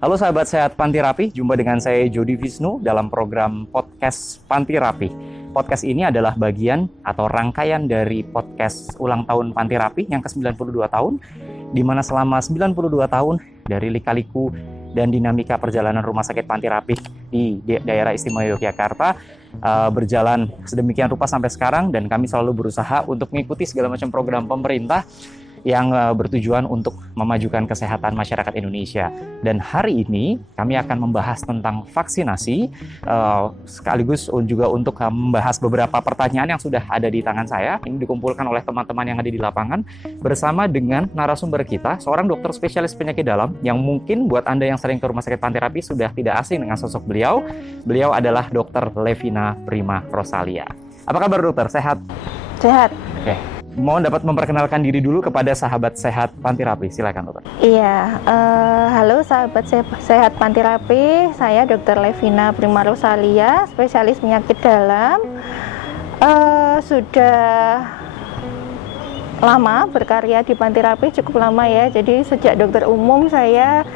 Halo sahabat sehat Panti Rapih, jumpa dengan saya Jody Wisnu dalam program podcast Panti Rapih. Podcast ini adalah bagian atau rangkaian dari podcast ulang tahun Panti Rapih yang ke-92 tahun, di mana selama 92 tahun dari lika-liku dan dinamika perjalanan Rumah Sakit Panti Rapih di daerah istimewa Yogyakarta berjalan sedemikian rupa sampai sekarang, dan kami selalu berusaha untuk mengikuti segala macam program pemerintah yang bertujuan untuk memajukan kesehatan masyarakat Indonesia. Dan hari ini kami akan membahas tentang vaksinasi, sekaligus juga untuk membahas beberapa pertanyaan yang sudah ada di tangan saya. Ini dikumpulkan oleh teman-teman yang ada di lapangan bersama dengan narasumber kita, seorang dokter spesialis penyakit dalam yang mungkin buat Anda yang sering ke Rumah Sakit Panti Rapih sudah tidak asing dengan sosok beliau. Beliau adalah Dr. Levina Prima Rosalia. Apa kabar dokter? Sehat? Sehat. Oke. Mohon dapat memperkenalkan diri dulu kepada sahabat sehat Panti Rapih. Silakan dokter. Iya, halo sahabat sehat Panti Rapih. Saya Dr. Levina Prima Rosalia, spesialis penyakit dalam. Sudah lama berkarya di Panti Rapih, cukup lama ya. Jadi sejak dokter umum saya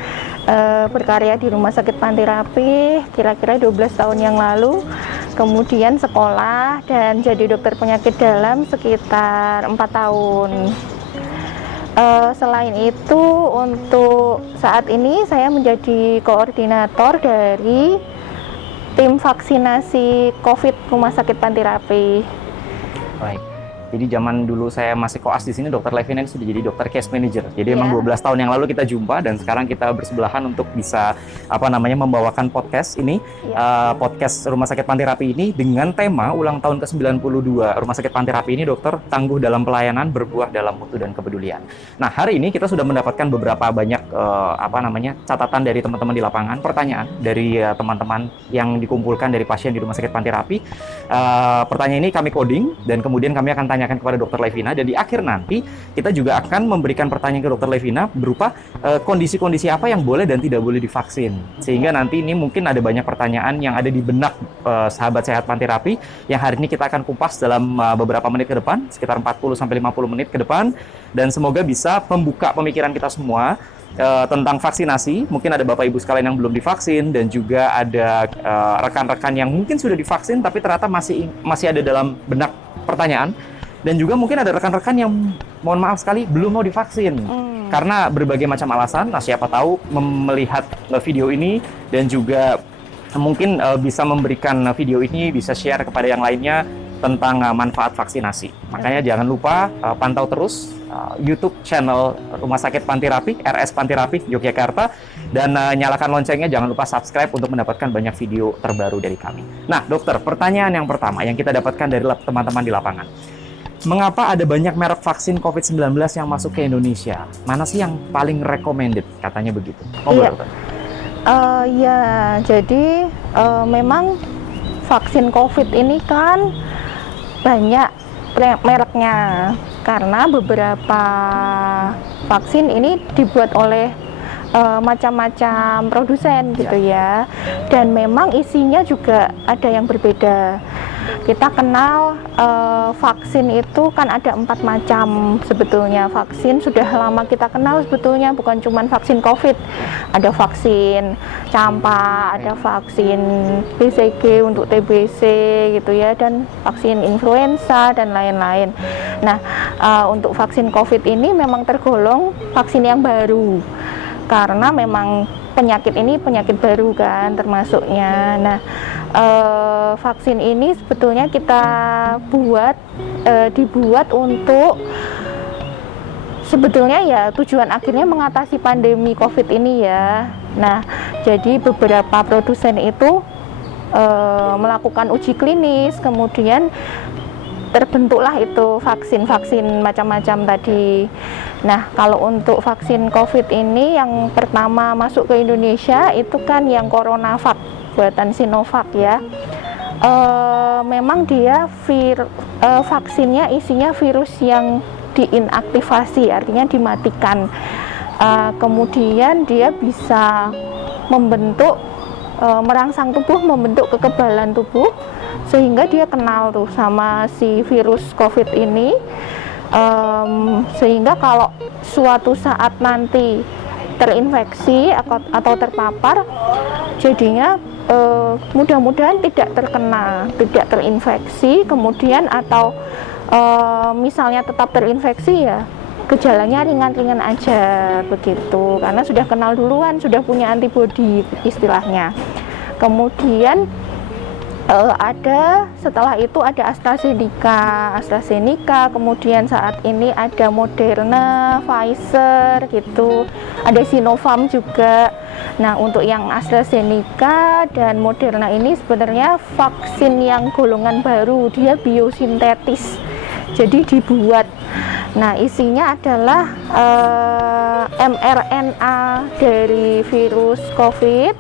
berkarya di Rumah Sakit Panti Rapih kira-kira 12 tahun yang lalu. Kemudian sekolah dan jadi dokter penyakit dalam sekitar 4 tahun. Selain itu, untuk saat ini saya menjadi koordinator dari tim vaksinasi COVID Rumah Sakit Panti Rapih. Baik. Jadi zaman dulu saya masih koas di sini, Dr. Levina sudah jadi dokter case manager. Jadi memang 12 tahun yang lalu kita jumpa, dan sekarang kita bersebelahan untuk bisa membawakan podcast ini, podcast Rumah Sakit Panti Rapih ini dengan tema ulang tahun ke-92 Rumah Sakit Panti Rapih ini, dokter tangguh dalam pelayanan, berbuah dalam mutu dan kepedulian. Nah, hari ini kita sudah mendapatkan beberapa banyak catatan dari teman-teman di lapangan, pertanyaan dari teman-teman yang dikumpulkan dari pasien di Rumah Sakit Panti Rapih. Pertanyaan ini kami coding dan kemudian kami akan tanyakan kepada Dr. Levina, dan di akhir nanti kita juga akan memberikan pertanyaan ke Dr. Levina berupa kondisi-kondisi apa yang boleh dan tidak boleh divaksin, sehingga nanti ini mungkin ada banyak pertanyaan yang ada di benak sahabat sehat Panti Rapih yang hari ini kita akan kupas dalam beberapa menit ke depan, sekitar 40-50 menit ke depan, dan semoga bisa membuka pemikiran kita semua tentang vaksinasi. Mungkin ada Bapak Ibu sekalian yang belum divaksin, dan juga ada rekan-rekan yang mungkin sudah divaksin tapi ternyata masih ada dalam benak pertanyaan, dan juga mungkin ada rekan-rekan yang mohon maaf sekali belum mau divaksin karena berbagai macam alasan. Nah, siapa tahu melihat video ini dan juga mungkin bisa memberikan video ini, bisa share kepada yang lainnya tentang manfaat vaksinasi. Makanya jangan lupa pantau terus YouTube channel Rumah Sakit Panti Rapih, RS Panti Rapih Yogyakarta, dan nyalakan loncengnya, jangan lupa subscribe untuk mendapatkan banyak video terbaru dari kami. Nah, dokter, pertanyaan yang pertama yang kita dapatkan dari teman-teman di lapangan. Mengapa ada banyak merek vaksin COVID-19 yang masuk ke Indonesia? Mana sih yang paling recommended? Katanya begitu. Iya. Ya, jadi memang vaksin COVID ini kan banyak mereknya, karena beberapa vaksin ini dibuat oleh macam-macam produsen gitu ya, dan memang isinya juga ada yang berbeda. Kita kenal vaksin itu kan ada 4 macam sebetulnya. Vaksin sudah lama kita kenal sebetulnya, bukan cuma vaksin COVID. Ada vaksin campak, ada vaksin BCG untuk TBC gitu ya, dan vaksin influenza dan lain-lain. Nah, untuk vaksin COVID ini memang tergolong vaksin yang baru, karena memang penyakit ini penyakit baru kan termasuknya. Nah, vaksin ini sebetulnya kita dibuat untuk sebetulnya ya tujuan akhirnya mengatasi pandemi COVID ini ya. Nah, jadi beberapa produsen itu melakukan uji klinis, kemudian terbentuklah itu vaksin-vaksin macam-macam tadi. Nah, kalau untuk vaksin COVID ini yang pertama masuk ke Indonesia itu kan yang CoronaVac buatan Sinovac ya. Memang dia vaksinnya isinya virus yang diinaktivasi, artinya dimatikan. Kemudian dia bisa membentuk merangsang tubuh, membentuk kekebalan tubuh, sehingga dia kenal tuh sama si virus COVID ini, sehingga kalau suatu saat nanti terinfeksi atau terpapar, jadinya mudah-mudahan tidak terkena, tidak terinfeksi, kemudian atau misalnya tetap terinfeksi ya gejalanya ringan-ringan aja begitu, karena sudah kenal duluan, sudah punya antibodi istilahnya. Kemudian setelah itu ada AstraZeneca, kemudian saat ini ada Moderna, Pfizer gitu, ada Sinovac juga. Nah, untuk yang AstraZeneca dan Moderna ini sebenarnya vaksin yang golongan baru, dia biosintetis, jadi dibuat. Nah, isinya adalah mRNA dari virus COVID.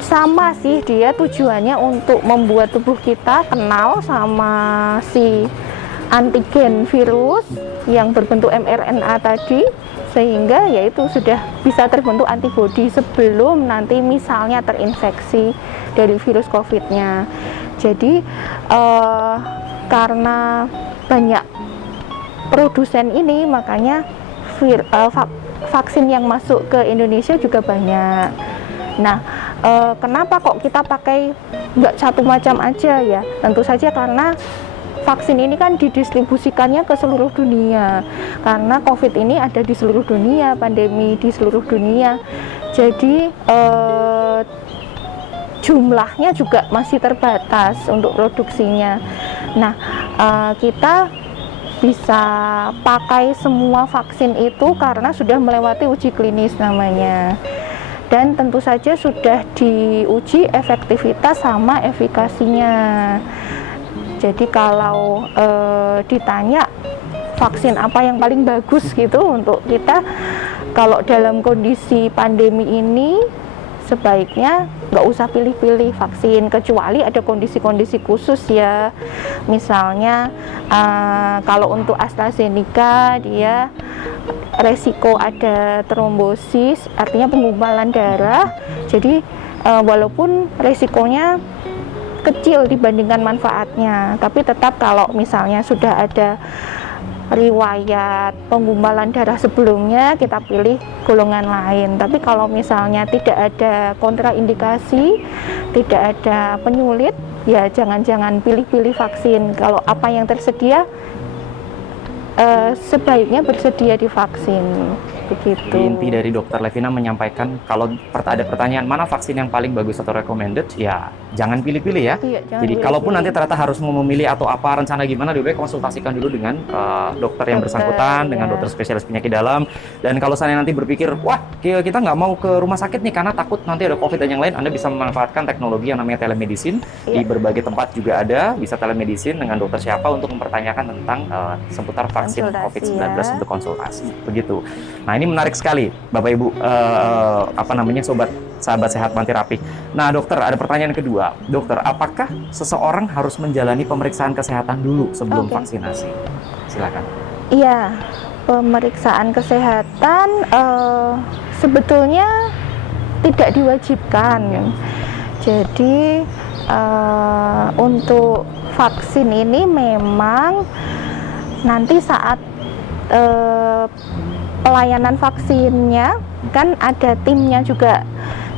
Sama sih, dia tujuannya untuk membuat tubuh kita kenal sama si antigen virus yang berbentuk mRNA tadi, sehingga yaitu sudah bisa terbentuk antibodi sebelum nanti misalnya terinfeksi dari virus COVID-nya. Jadi karena banyak produsen ini, makanya vaksin yang masuk ke Indonesia juga banyak. Nah, kenapa kok kita pakai nggak satu macam aja ya? Tentu saja karena vaksin ini kan didistribusikannya ke seluruh dunia. Karena COVID ini ada di seluruh dunia, pandemi di seluruh dunia. Jadi jumlahnya juga masih terbatas untuk produksinya. Nah, kita bisa pakai semua vaksin itu karena sudah melewati uji klinis namanya. Dan tentu saja sudah diuji efektivitas sama efikasinya. Jadi kalau ditanya vaksin apa yang paling bagus gitu untuk kita, kalau dalam kondisi pandemi ini sebaiknya nggak usah pilih-pilih vaksin, kecuali ada kondisi-kondisi khusus ya. Misalnya kalau untuk AstraZeneca dia resiko ada trombosis, artinya penggumpalan darah. Jadi walaupun resikonya kecil dibandingkan manfaatnya, tapi tetap kalau misalnya sudah ada riwayat penggumpalan darah sebelumnya, kita pilih golongan lain. Tapi kalau misalnya tidak ada kontraindikasi, tidak ada penyulit, ya jangan pilih-pilih vaksin. Kalau apa yang tersedia, sebaiknya bersedia divaksin. Begitu. Jadi inti dari Dokter Levina menyampaikan kalau ada pertanyaan mana vaksin yang paling bagus atau recommended, ya jangan pilih-pilih ya. Iya, jadi kalaupun nanti ternyata harus memilih atau apa rencana gimana, lebih baik konsultasikan dulu dengan dokter yang bersangkutan, dengan dokter spesialis penyakit dalam. Dan kalau saya nanti berpikir, wah kita nggak mau ke rumah sakit nih karena takut nanti ada COVID dan yang lain, Anda bisa memanfaatkan teknologi yang namanya telemedicine. Di berbagai tempat juga ada, bisa telemedicine dengan dokter siapa untuk mempertanyakan tentang seputar vaksin COVID-19 untuk konsultasi. Begitu. Nah, ini menarik sekali, Bapak Ibu, sahabat sehat Manti Rapih. Nah, dokter, ada pertanyaan kedua. Dokter, apakah seseorang harus menjalani pemeriksaan kesehatan dulu sebelum vaksinasi? Silakan. Iya, pemeriksaan kesehatan sebetulnya tidak diwajibkan. Jadi untuk vaksin ini memang nanti saat pelayanan vaksinnya kan ada timnya juga.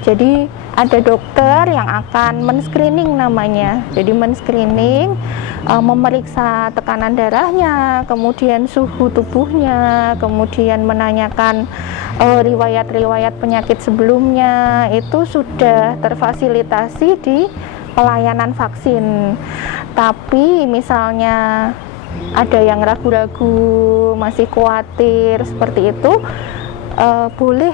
Jadi ada dokter yang akan men-screening namanya. Jadi men-screening, memeriksa tekanan darahnya, kemudian suhu tubuhnya, kemudian menanyakan riwayat-riwayat penyakit sebelumnya. Itu sudah terfasilitasi di pelayanan vaksin. Tapi misalnya ada yang ragu-ragu, masih khawatir seperti itu, boleh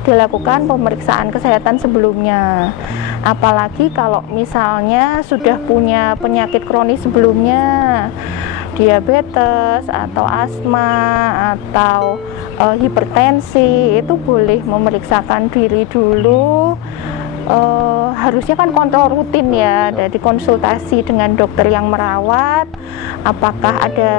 dilakukan pemeriksaan kesehatan sebelumnya. Apalagi kalau misalnya sudah punya penyakit kronis sebelumnya, diabetes atau asma atau hipertensi, itu boleh memeriksakan diri dulu harusnya kan kontrol rutin ya, dari konsultasi dengan dokter yang merawat, apakah ada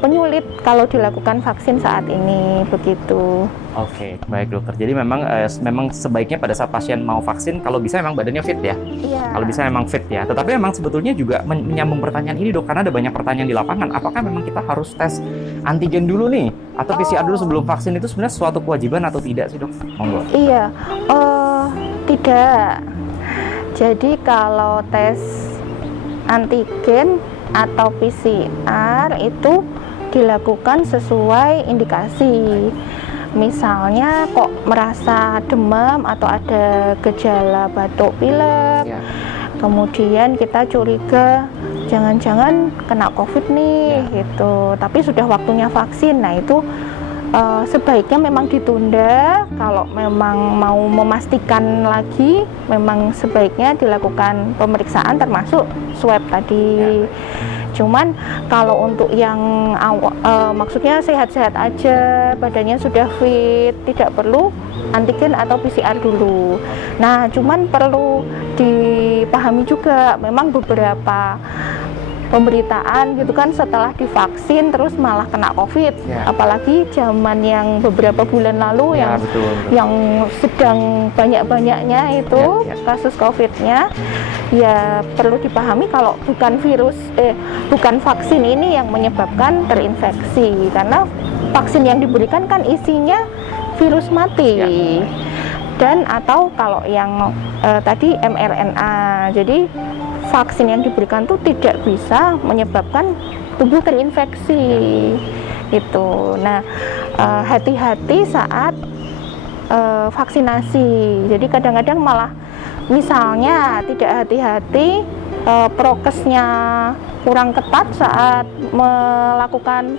penyulit kalau dilakukan vaksin saat ini, begitu. Oke, baik dokter. Jadi memang sebaiknya pada saat pasien mau vaksin, kalau bisa memang badannya fit ya. Iya. Kalau bisa memang fit ya. Tetapi memang sebetulnya juga menyambung pertanyaan ini dok, karena ada banyak pertanyaan di lapangan. Apakah memang kita harus tes antigen dulu nih, atau PCR dulu sebelum vaksin, itu sebenarnya suatu kewajiban atau tidak sih dok? Monggo. Iya, tidak. Jadi kalau tes antigen atau PCR itu dilakukan sesuai indikasi. Misalnya kok merasa demam atau ada gejala batuk pilek, Ya. kemudian kita curiga jangan-jangan kena COVID nih, gitu. Tapi sudah waktunya vaksin, nah itu sebaiknya memang ditunda. Kalau memang mau memastikan lagi, memang sebaiknya dilakukan pemeriksaan termasuk swab tadi. Cuman kalau untuk yang maksudnya sehat-sehat aja, badannya sudah fit, tidak perlu antigen atau PCR dulu. Nah, cuman perlu dipahami juga, memang beberapa pemberitaan gitu kan setelah divaksin terus malah kena COVID, apalagi zaman yang beberapa bulan lalu Betul. yang sedang banyak-banyaknya itu kasus COVID-nya, ya perlu dipahami kalau bukan vaksin ini yang menyebabkan terinfeksi, karena vaksin yang diberikan kan isinya virus mati. Dan atau kalau yang tadi mRNA, jadi vaksin yang diberikan itu tidak bisa menyebabkan tubuh terinfeksi gitu. Nah, hati-hati saat vaksinasi. Jadi kadang-kadang malah misalnya tidak hati-hati, prokesnya kurang ketat saat melakukan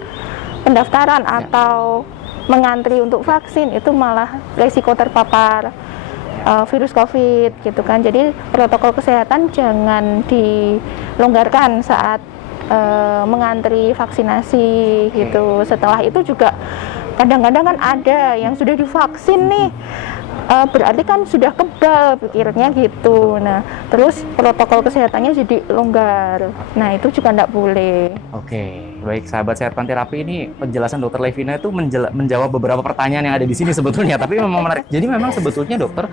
pendaftaran atau mengantri untuk vaksin, itu malah risiko terpapar virus COVID gitu kan. Jadi protokol kesehatan jangan dilonggarkan saat mengantri vaksinasi gitu. Setelah itu juga kadang-kadang kan ada yang sudah divaksin nih, berarti kan sudah kebal pikirnya gitu. Nah, terus protokol kesehatannya jadi longgar. Nah, itu juga tidak boleh. Oke, baik sahabat Sehat Pan Terapi, ini penjelasan Dokter Levina itu menjawab beberapa pertanyaan yang ada di sini sebetulnya. Tapi memang menarik. Jadi memang sebetulnya dokter,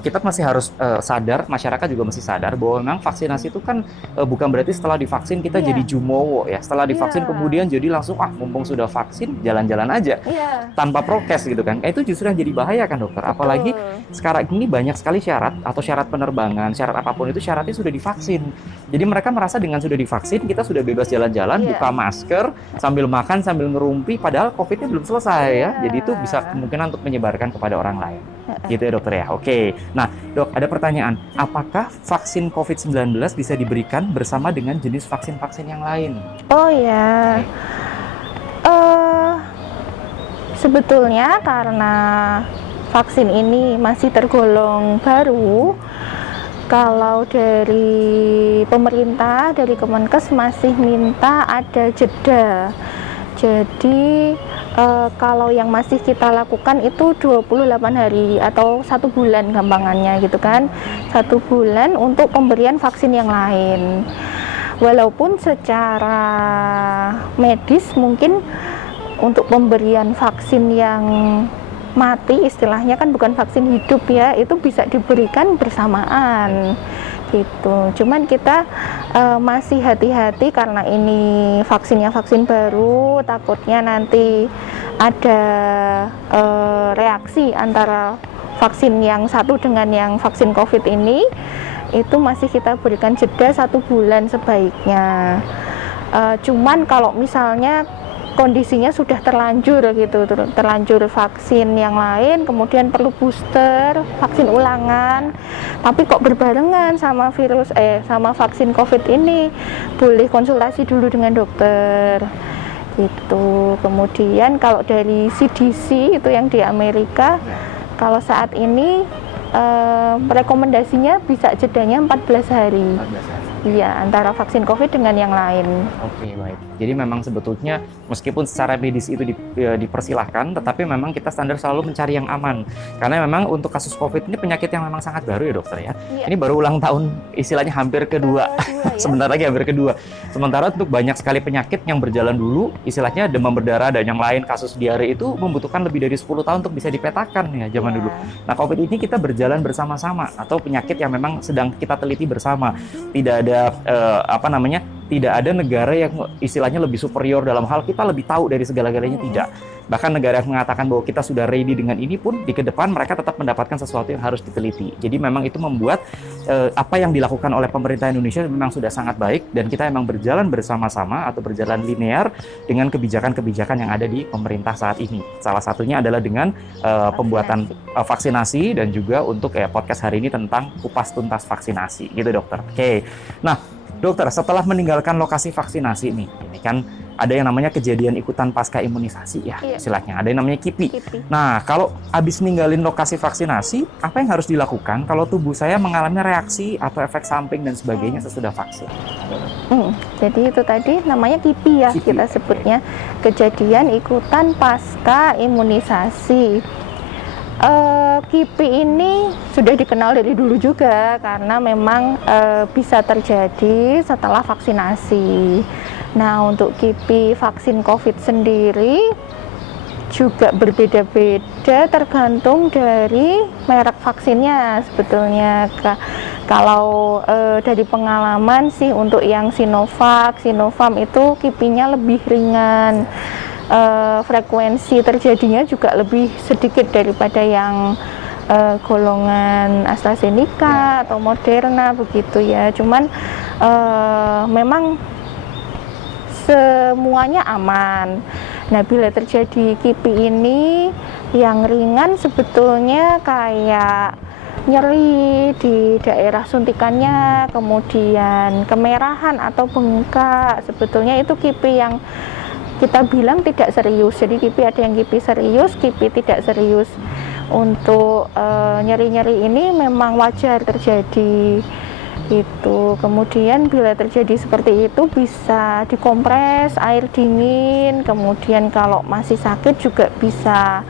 kita masih harus sadar, masyarakat juga masih sadar bahwa memang vaksinasi itu kan bukan berarti setelah divaksin kita jadi jumowo ya. Setelah divaksin kemudian jadi langsung mumpung sudah vaksin jalan-jalan aja tanpa prokes gitu kan. Itu justru yang jadi bahaya kan dokter. Apalagi sekarang ini banyak sekali syarat atau syarat penerbangan, syarat apapun itu syaratnya sudah divaksin. Jadi mereka merasa dengan sudah divaksin kita sudah bebas jalan-jalan, buka masker, sambil makan, sambil ngerumpi, padahal COVID-nya belum selesai ya. Jadi itu bisa kemungkinan untuk menyebarkan kepada orang lain. Gitu ya dokter ya. Oke. Nah dok, ada pertanyaan. Apakah vaksin COVID-19 bisa diberikan bersama dengan jenis vaksin-vaksin yang lain? Oh ya. Sebetulnya karena vaksin ini masih tergolong baru, kalau dari pemerintah, dari Kemenkes masih minta ada jeda. Jadi kalau yang masih kita lakukan itu 28 hari atau 1 bulan gampangannya gitu kan. 1 bulan untuk pemberian vaksin yang lain. Walaupun secara medis mungkin untuk pemberian vaksin yang mati, istilahnya kan bukan vaksin hidup ya, itu bisa diberikan bersamaan gitu. Cuman kita masih hati-hati karena ini vaksinnya vaksin baru, takutnya nanti ada reaksi antara vaksin yang satu dengan yang vaksin COVID ini, itu masih kita berikan jeda 1 bulan sebaiknya. Cuman kalau misalnya kondisinya sudah terlanjur gitu, terlanjur vaksin yang lain, kemudian perlu booster, vaksin ulangan, tapi kok berbarengan sama sama vaksin COVID ini, boleh konsultasi dulu dengan dokter gitu. Kemudian kalau dari CDC itu yang di Amerika, kalau saat ini rekomendasinya bisa jedanya 14 hari. Iya, antara vaksin COVID dengan yang lain. Oke, baik. Jadi memang sebetulnya meskipun secara medis itu dipersilahkan, tetapi memang kita standar selalu mencari yang aman. Karena memang untuk kasus COVID ini penyakit yang memang sangat baru ya dokter ya. Iya. Ini baru ulang tahun istilahnya hampir kedua. Ya? Sebentar lagi hampir kedua. Sementara untuk banyak sekali penyakit yang berjalan dulu, istilahnya demam berdarah dan yang lain, kasus diare itu membutuhkan lebih dari 10 tahun untuk bisa dipetakan ya zaman Iya. dulu. Nah, COVID ini kita berjalan bersama-sama atau penyakit yang memang sedang kita teliti bersama. Tidak ada tidak ada negara yang istilahnya lebih superior dalam hal kita lebih tahu dari segala-galanya, tidak. Bahkan negara yang mengatakan bahwa kita sudah ready dengan ini pun di ke depan mereka tetap mendapatkan sesuatu yang harus diteliti. Jadi memang itu membuat apa yang dilakukan oleh pemerintah Indonesia memang sudah sangat baik dan kita memang berjalan bersama-sama atau berjalan linear dengan kebijakan-kebijakan yang ada di pemerintah saat ini. Salah satunya adalah dengan pembuatan vaksinasi dan juga untuk podcast hari ini tentang kupas tuntas vaksinasi gitu dokter. Oke. Nah, dokter, setelah meninggalkan lokasi vaksinasi ini kan ada yang namanya kejadian ikutan pasca imunisasi ya, istilahnya. Ada yang namanya KIPI. Nah, kalau habis ninggalin lokasi vaksinasi, apa yang harus dilakukan kalau tubuh saya mengalami reaksi atau efek samping dan sebagainya sesudah vaksin? Jadi itu tadi namanya KIPI ya, kita sebutnya kejadian ikutan pasca imunisasi. KIPI ini sudah dikenal dari dulu juga karena memang bisa terjadi setelah vaksinasi. Nah, untuk KIPI vaksin COVID sendiri juga berbeda-beda tergantung dari merek vaksinnya sebetulnya. Kalau dari pengalaman sih untuk yang Sinovac, Sinopharm itu KIPI-nya lebih ringan. Frekuensi terjadinya juga lebih sedikit daripada yang golongan AstraZeneca atau Moderna begitu ya. Cuman memang semuanya aman. Nah, bila terjadi KIPI ini yang ringan sebetulnya kayak nyeri di daerah suntikannya, kemudian kemerahan atau bengkak, sebetulnya itu KIPI yang kita bilang tidak serius. Jadi KIPI ada yang KIPI serius, KIPI tidak serius. Untuk nyeri-nyeri ini memang wajar terjadi itu. Kemudian bila terjadi seperti itu bisa dikompres air dingin, kemudian kalau masih sakit juga bisa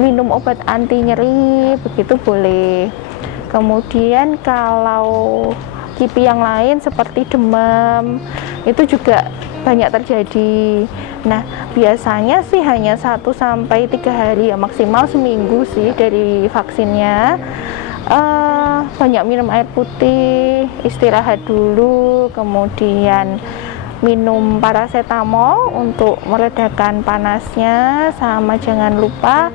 minum obat anti nyeri, begitu boleh. Kemudian kalau KIPI yang lain seperti demam itu juga banyak terjadi. Nah, biasanya sih hanya 1-3 hari ya, maksimal seminggu sih dari vaksinnya. Banyak minum air putih, istirahat dulu, kemudian minum paracetamol untuk meredakan panasnya, sama jangan lupa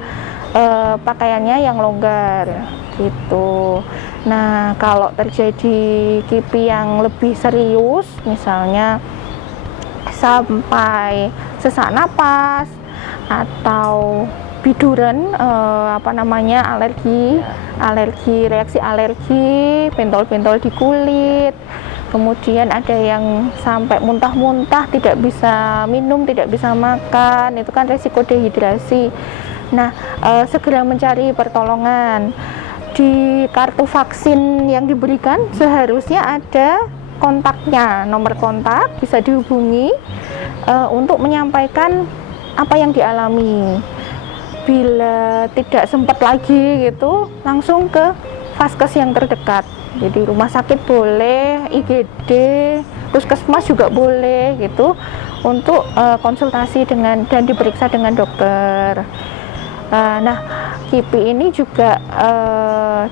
pakaiannya yang longgar gitu. Nah, kalau terjadi KIPI yang lebih serius, misalnya sampai sesak napas atau biduran, reaksi alergi, pentol-pentol di kulit, kemudian ada yang sampai muntah-muntah, tidak bisa minum, tidak bisa makan, itu kan resiko dehidrasi. Nah, segera mencari pertolongan. Di kartu vaksin yang diberikan seharusnya ada kontaknya, nomor kontak bisa dihubungi untuk menyampaikan apa yang dialami. Bila tidak sempat lagi gitu, langsung ke vaskes yang terdekat. Jadi rumah sakit boleh, IGD, puskesmas juga boleh gitu untuk konsultasi dengan dan diperiksa dengan dokter. Nah, KIPI ini juga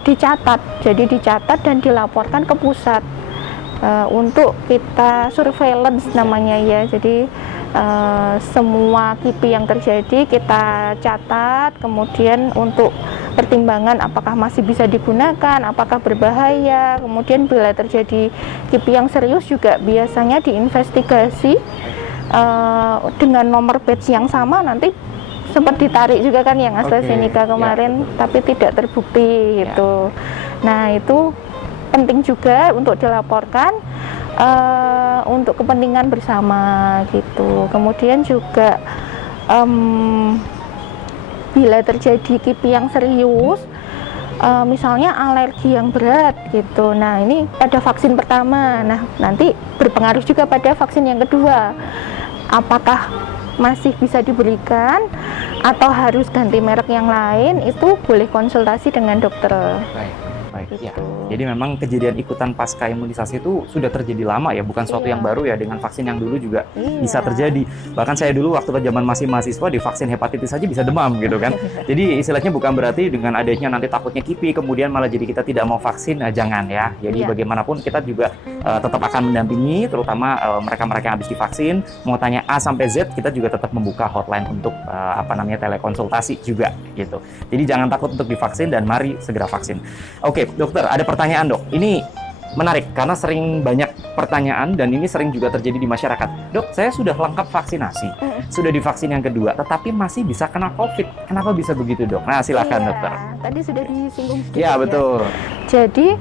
dicatat, jadi dicatat dan dilaporkan ke pusat untuk kita surveillance namanya ya. Jadi semua KIPI yang terjadi kita catat, kemudian untuk pertimbangan apakah masih bisa digunakan, apakah berbahaya. Kemudian bila terjadi KIPI yang serius juga biasanya diinvestigasi dengan nomor batch yang sama. Nanti sempat ditarik juga kan yang AstraZeneca kemarin, tapi tidak terbukti gitu. Nah, itu penting juga untuk dilaporkan untuk kepentingan bersama gitu. Kemudian juga bila terjadi KIPI yang serius, misalnya alergi yang berat gitu. Nah, ini pada vaksin pertama. Nah, nanti berpengaruh juga pada vaksin yang kedua. Apakah masih bisa diberikan atau harus ganti merek yang lain, itu boleh konsultasi dengan dokter. Baik, ya. Jadi memang kejadian ikutan pasca imunisasi itu sudah terjadi lama ya, bukan suatu yang baru ya. Dengan vaksin yang dulu juga bisa terjadi. Bahkan saya dulu waktu zaman masih mahasiswa divaksin hepatitis saja bisa demam gitu kan. Jadi istilahnya bukan berarti dengan adanya nanti takutnya kipi kemudian malah jadi kita tidak mau vaksin, jangan ya. Jadi bagaimanapun kita juga tetap akan mendampingi, terutama mereka-mereka yang habis divaksin. Mau tanya A sampai Z, kita juga tetap membuka hotline untuk telekonsultasi juga gitu. Jadi jangan takut untuk divaksin dan mari segera vaksin. Oke, dokter, ada pertanyaan dok. Ini menarik karena sering banyak pertanyaan dan ini sering juga terjadi di masyarakat. Dok, saya sudah lengkap vaksinasi, sudah divaksin yang kedua, tetapi masih bisa kena COVID. Kenapa bisa begitu dok? Nah, silakan dokter. Tadi sudah disinggung sedikit. Ya, betul. Jadi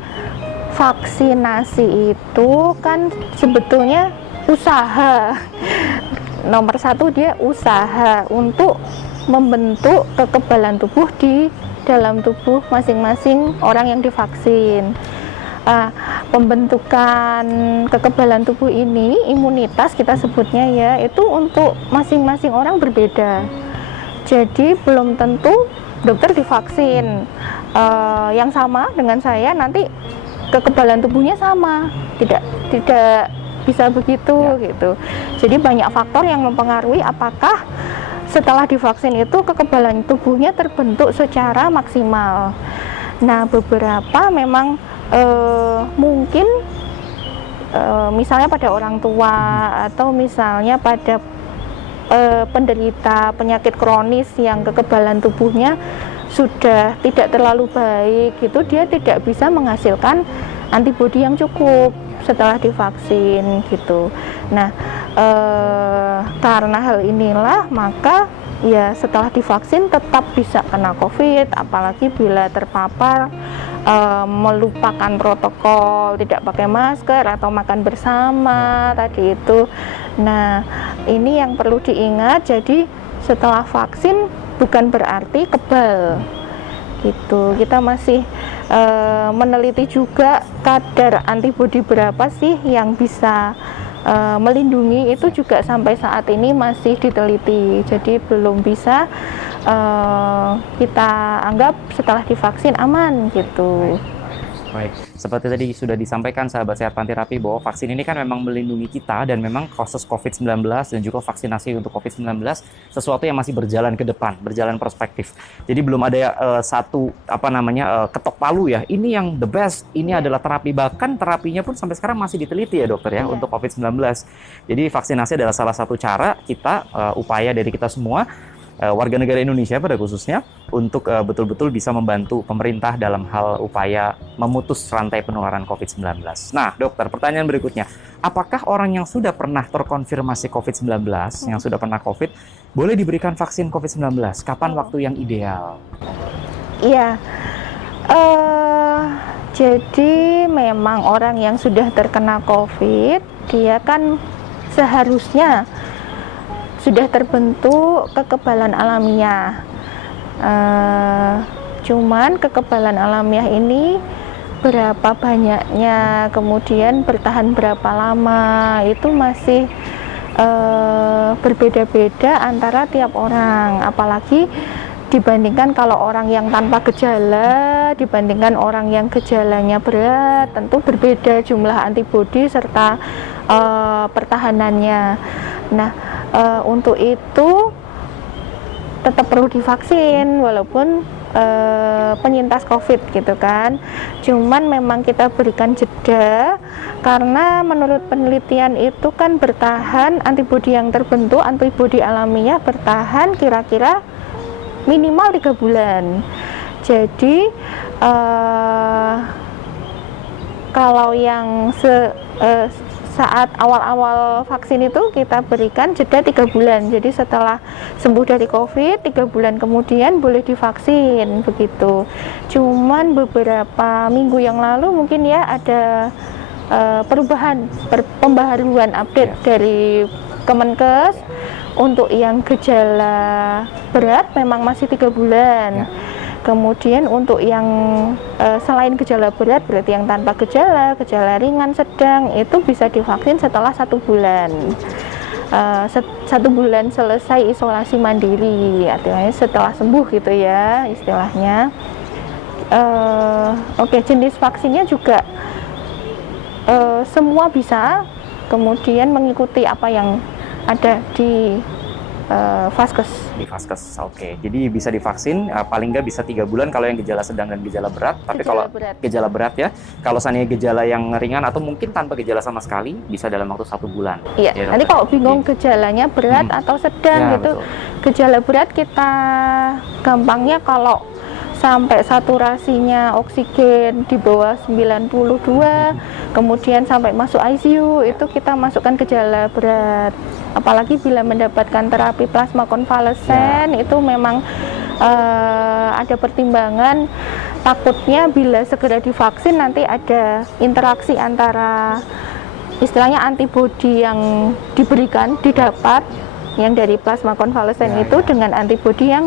vaksinasi itu kan sebetulnya usaha. Nomor satu, dia usaha untuk membentuk kekebalan tubuh di dalam tubuh masing-masing orang yang divaksin. Pembentukan kekebalan tubuh ini, imunitas kita sebutnya ya, itu untuk masing-masing orang berbeda. Jadi belum tentu dokter divaksin yang sama dengan saya nanti kekebalan tubuhnya sama. Tidak bisa begitu gitu. Jadi banyak faktor yang mempengaruhi apakah setelah divaksin itu kekebalan tubuhnya terbentuk secara maksimal. Nah, beberapa memang mungkin misalnya pada orang tua atau misalnya pada penderita penyakit kronis yang kekebalan tubuhnya sudah tidak terlalu baik gitu, dia tidak bisa menghasilkan antibodi yang cukup setelah divaksin gitu. Nah, karena hal inilah maka ya setelah divaksin tetap bisa kena COVID, apalagi bila terpapar melupakan protokol, tidak pakai masker atau makan bersama tadi itu. Nah, ini yang perlu diingat. Jadi setelah vaksin bukan berarti kebal gitu. Kita masih meneliti juga kadar antibodi berapa sih yang bisa melindungi, itu juga sampai saat ini masih diteliti. Jadi belum bisa kita anggap setelah divaksin aman gitu. Baik, seperti tadi sudah disampaikan sahabat sehat Panterapi bahwa vaksin ini kan memang melindungi kita dan memang kasus COVID-19 dan juga vaksinasi untuk COVID-19 sesuatu yang masih berjalan ke depan, berjalan perspektif. Jadi belum ada satu ketok palu ya. Ini yang the best, ini adalah terapi, bahkan terapinya pun sampai sekarang masih diteliti ya dokter ya untuk COVID-19. Jadi vaksinasi adalah salah satu cara kita, upaya dari kita semua warga negara Indonesia pada khususnya untuk betul-betul bisa membantu pemerintah dalam hal upaya memutus rantai penularan COVID-19. Nah, dokter, pertanyaan berikutnya, apakah orang yang sudah pernah terkonfirmasi COVID-19, yang sudah pernah COVID, boleh diberikan vaksin COVID-19? Kapan waktu yang ideal? Iya, jadi memang orang yang sudah terkena COVID, dia kan seharusnya sudah terbentuk kekebalan alamiah. Cuman kekebalan alamiah ini berapa banyaknya, kemudian bertahan berapa lama, itu masih berbeda-beda antara tiap orang. Apalagi dibandingkan kalau orang yang tanpa gejala dibandingkan orang yang gejalanya berat, tentu berbeda jumlah antibodi serta pertahanannya. Nah, untuk itu tetap perlu divaksin walaupun penyintas COVID gitu kan. Cuman memang kita berikan jeda karena menurut penelitian itu kan bertahan antibodi yang terbentuk, antibodi alamiah bertahan kira-kira minimal 3 bulan. Jadi kalau yang saat awal-awal vaksin itu kita berikan jeda 3 bulan. Jadi setelah sembuh dari COVID, 3 bulan kemudian boleh divaksin begitu. Cuman beberapa minggu yang lalu mungkin ya ada pembaharuan update dari Kemenkes untuk yang gejala berat memang masih 3 bulan. Kemudian untuk yang selain gejala berat, berarti yang tanpa gejala, gejala ringan, sedang, itu bisa divaksin setelah 1 bulan. 1 bulan selesai isolasi mandiri, artinya setelah sembuh gitu ya istilahnya. Oke, jenis vaksinnya juga semua bisa, kemudian mengikuti apa yang ada di Vaskes. Di Vaskes, oke. Jadi bisa divaksin paling nggak bisa 3 bulan kalau yang gejala sedang dan gejala berat. Tapi kalau gejala berat ya, kalau seandainya gejala yang ringan atau mungkin tanpa gejala sama sekali, bisa dalam waktu 1 bulan. Iya, ya, nanti kalau bingung gejalanya berat atau sedang gitu, betul. Gejala berat kita gampangnya kalau sampai saturasinya oksigen di bawah 92, kemudian sampai masuk ICU, itu kita masukkan gejala berat. Apalagi bila mendapatkan terapi plasma konvalesen, itu memang ada pertimbangan, takutnya bila segera divaksin nanti ada interaksi antara istilahnya antibodi yang didapat yang dari plasma konvalesen itu dengan antibodi yang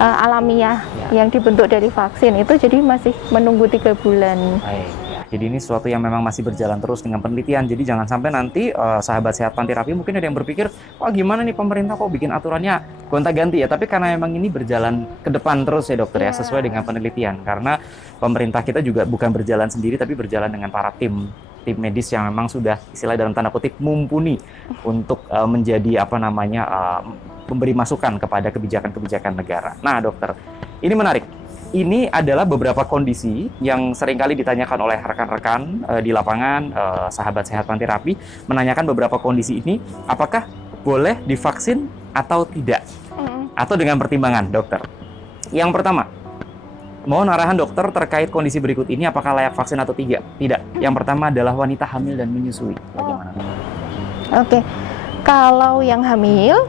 alamiah yang dibentuk dari vaksin itu, jadi masih menunggu 3 bulan. Baik. Jadi ini sesuatu yang memang masih berjalan terus dengan penelitian. Jadi jangan sampai nanti sahabat sehat Panterapi mungkin ada yang berpikir, wah gimana nih pemerintah kok bikin aturannya gonta-ganti ya. Tapi karena memang ini berjalan ke depan terus ya dokter ya, sesuai dengan penelitian. Karena pemerintah kita juga bukan berjalan sendiri, tapi berjalan dengan para tim medis yang memang sudah istilah dalam tanda kutip mumpuni untuk menjadi memberi masukan kepada kebijakan-kebijakan negara. Nah dokter, ini menarik. Ini adalah beberapa kondisi yang seringkali ditanyakan oleh rekan-rekan di lapangan, sahabat sehat Panterapi, menanyakan beberapa kondisi ini, apakah boleh divaksin atau tidak? Atau dengan pertimbangan dokter. Yang pertama, mohon arahan dokter terkait kondisi berikut ini, apakah layak vaksin atau tidak? Tidak. Yang pertama adalah wanita hamil dan menyusui. Bagaimana? Oke, kalau yang hamil,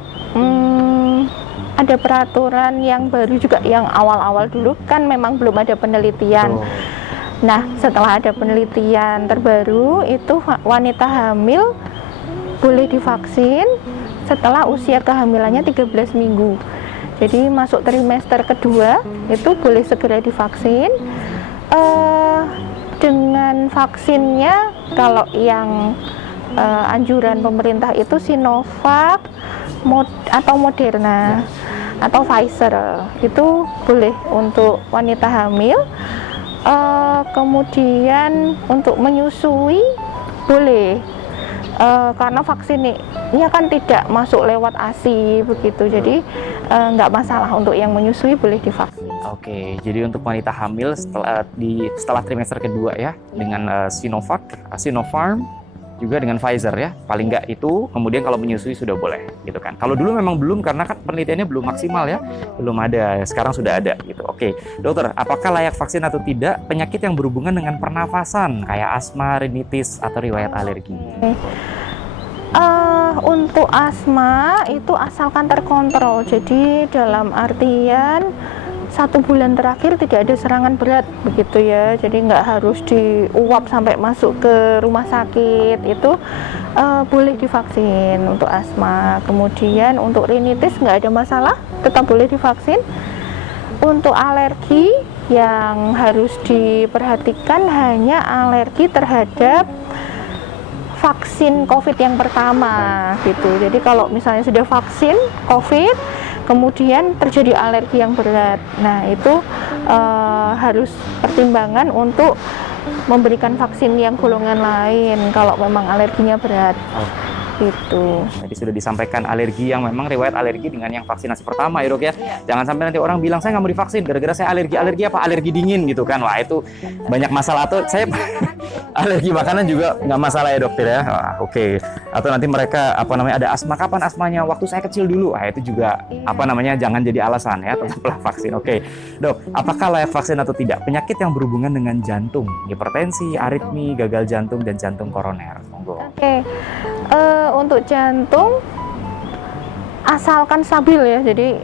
ada peraturan yang baru juga, yang awal-awal dulu kan memang belum ada penelitian. Nah, setelah ada penelitian terbaru, itu wanita hamil boleh divaksin setelah usia kehamilannya 13 minggu. Jadi masuk trimester kedua itu boleh segera divaksin. Dengan vaksinnya, kalau yang anjuran pemerintah itu Sinovac atau Moderna atau Pfizer, itu boleh untuk wanita hamil. Kemudian untuk menyusui boleh, karena vaksinnya kan tidak masuk lewat ASI begitu, jadi nggak masalah, untuk yang menyusui boleh divaksin. Oke, jadi untuk wanita hamil setelah trimester kedua ya, dengan Sinovac, Sinopharm, juga dengan Pfizer ya, paling nggak itu. Kemudian kalau menyusui sudah boleh gitu kan. Kalau dulu memang belum, karena kan penelitiannya belum maksimal ya, belum ada. Sekarang sudah ada gitu. Oke, dokter, apakah layak vaksin atau tidak penyakit yang berhubungan dengan pernafasan kayak asma, rinitis, atau riwayat alergi? Untuk asma itu asalkan terkontrol, jadi dalam artian 1 bulan terakhir tidak ada serangan berat begitu ya, jadi nggak harus diuap sampai masuk ke rumah sakit, itu boleh divaksin untuk asma. Kemudian untuk rinitis nggak ada masalah, tetap boleh divaksin. Untuk alergi yang harus diperhatikan hanya alergi terhadap vaksin COVID yang pertama gitu. Jadi kalau misalnya sudah vaksin COVID, kemudian terjadi alergi yang berat, nah itu harus pertimbangan untuk memberikan vaksin yang golongan lain kalau memang alerginya berat. Gitu. Jadi sudah disampaikan alergi yang memang riwayat alergi dengan yang vaksinasi pertama ya dok ya. Jangan sampai nanti orang bilang saya nggak mau divaksin gara-gara saya alergi apa, alergi dingin gitu kan. Wah itu banyak masalah. Atau saya alergi makanan juga nggak masalah ya dokter ya. Oke. Atau nanti mereka ada asma, kapan asmanya? Waktu saya kecil dulu. Itu juga jangan jadi alasan ya, tetaplah vaksin. Oke. Dok, apakah layak vaksin atau tidak penyakit yang berhubungan dengan jantung, hipertensi, aritmi, gagal jantung, dan jantung koroner? Monggo. Oke. Untuk jantung asalkan stabil ya, jadi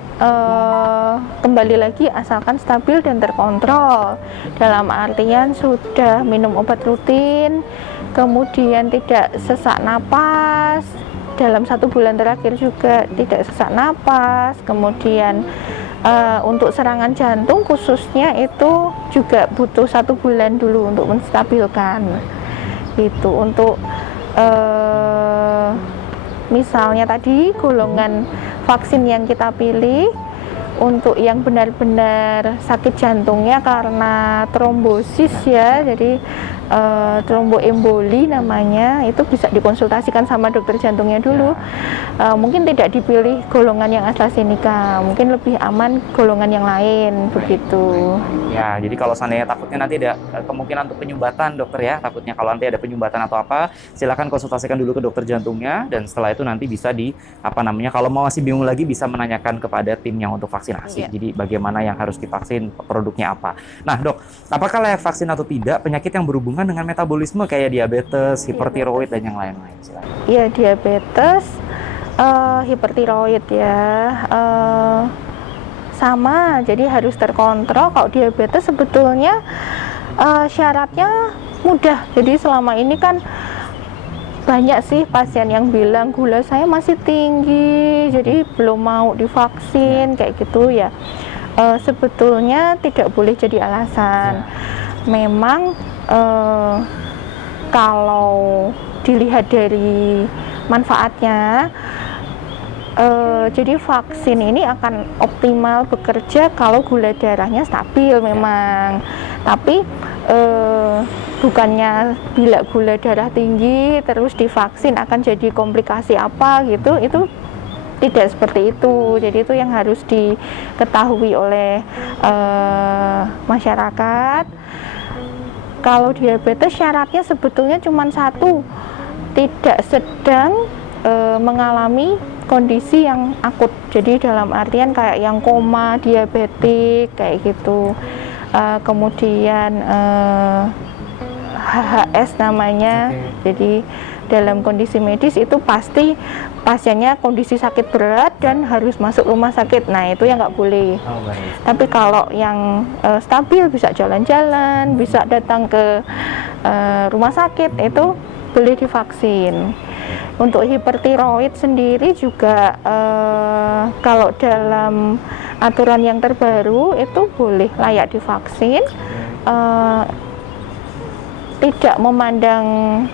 kembali lagi asalkan stabil dan terkontrol, dalam artian sudah minum obat rutin, kemudian tidak sesak napas, dalam 1 bulan terakhir juga tidak sesak napas, kemudian Untuk serangan jantung khususnya itu juga butuh 1 bulan dulu untuk menstabilkan. Itu untuk misalnya tadi golongan vaksin yang kita pilih untuk yang benar-benar sakit jantungnya karena trombosis ya, jadi tromboemboli namanya, itu bisa dikonsultasikan sama dokter jantungnya dulu. Mungkin tidak dipilih golongan yang AstraZeneca, mungkin lebih aman golongan yang lain begitu. Ya, jadi kalau seandainya takutnya nanti ada kemungkinan untuk penyumbatan dokter ya, takutnya kalau nanti ada penyumbatan atau apa, silakan konsultasikan dulu ke dokter jantungnya, dan setelah itu nanti bisa kalau mau masih bingung lagi bisa menanyakan kepada tim yang untuk vaksinasi. Jadi bagaimana yang harus divaksin, produknya apa. Nah dok, apakah layak vaksin atau tidak penyakit yang berhubungan dengan metabolisme kayak diabetes, hipertiroid, dan yang lain-lain? Iya, diabetes, hipertiroid ya, sama, jadi harus terkontrol. Kalau diabetes sebetulnya syaratnya mudah, jadi selama ini kan banyak sih pasien yang bilang gula saya masih tinggi, jadi belum mau divaksin kayak gitu ya. Sebetulnya tidak boleh jadi alasan. Memang kalau dilihat dari manfaatnya, jadi vaksin ini akan optimal bekerja kalau gula darahnya stabil memang. Tapi bukannya bila gula darah tinggi terus divaksin akan jadi komplikasi apa gitu, itu tidak seperti itu. Jadi itu yang harus diketahui oleh masyarakat. Kalau diabetes syaratnya sebetulnya cuma satu, tidak sedang mengalami kondisi yang akut, jadi dalam artian kayak yang koma, diabetik kayak gitu. Kemudian HHS namanya. Jadi dalam kondisi medis itu pasti pasiennya kondisi sakit berat dan harus masuk rumah sakit. Nah itu yang nggak boleh. Tapi kalau yang stabil, bisa jalan-jalan, bisa datang ke rumah sakit, itu boleh divaksin. Untuk hipertiroid sendiri juga kalau dalam aturan yang terbaru itu boleh, layak divaksin. Tidak memandang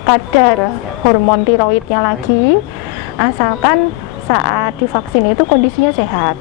kadar hormon tiroidnya lagi, asalkan saat divaksin itu kondisinya sehat.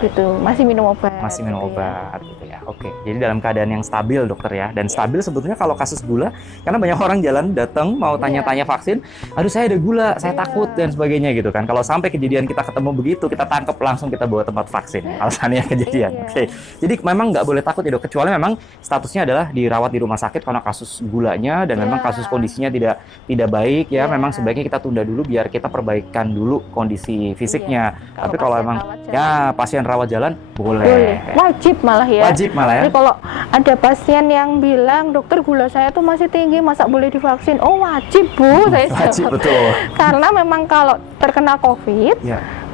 Gitu, masih minum obat. Masih minum obat gitu ya. Oke. Jadi dalam keadaan yang stabil dokter ya. Dan stabil sebetulnya kalau kasus gula, karena banyak orang jalan datang mau tanya-tanya vaksin, aduh saya ada gula, saya takut dan sebagainya gitu kan. Kalau sampai kejadian kita ketemu begitu, kita tangkap langsung kita bawa tempat vaksin. Alasannya kejadian. Oke. Jadi memang nggak boleh takut ya dok, kecuali memang statusnya adalah dirawat di rumah sakit karena kasus gulanya dan memang kasus kondisinya tidak baik ya. Memang sebaiknya kita tunda dulu biar kita perbaikan dulu kondisi fisiknya. Tapi kalau memang ya pasien rawat jalan boleh. Wajib malah ya. Wajib malah ya. Jadi kalau ada pasien yang bilang dokter gula saya tuh masih tinggi, masa boleh divaksin? Oh wajib Bu, saya wajib jawab. betul. Karena memang kalau terkena COVID,